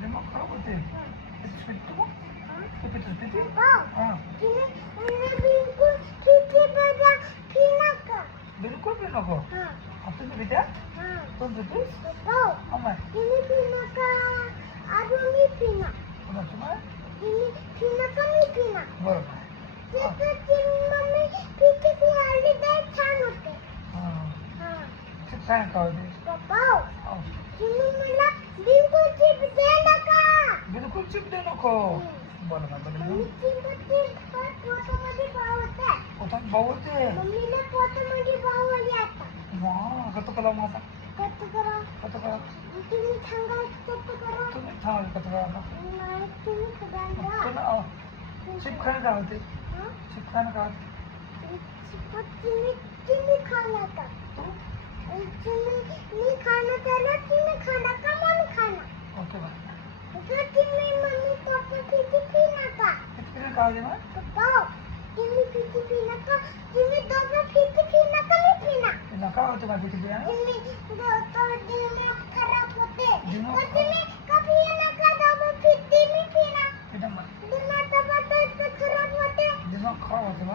दिमाग खराब होते त्याची पितो मग तू पितोस पिती हां बिलकुल पिऊ नको आपण पित्या कोण पितोस अमर कोणाचं बरोबर काय का होते बिलकुल चिप दे नको बरोबर पोटात भाऊ होते कसं करा मग आता कसं करा तुम्ही थांबा कसं करा चिप खाणं काय होते चिप खाणं काय होते ओके बा किती काय होते मग नका होते मग किती दिमाग खराब होते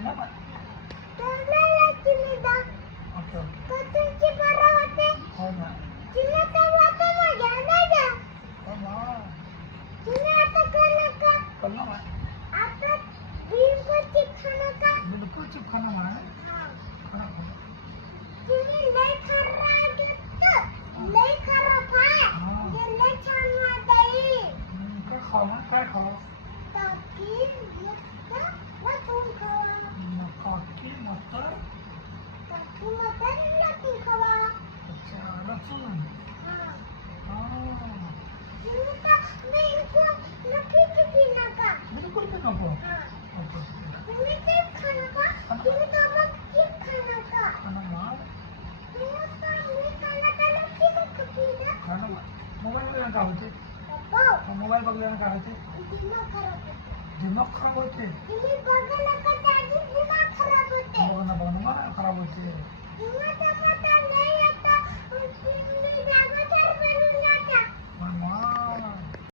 मग ओके ओके हो ना कळलं मग बिलकुल चिप खाणं म्हणा काय खावं काकी मटर अच्छा लसूण बिलकुल भी नको मोबाईल बघल्यानं काय होते मोबाईल बघल्यानं काय होते दिमाग खराब होते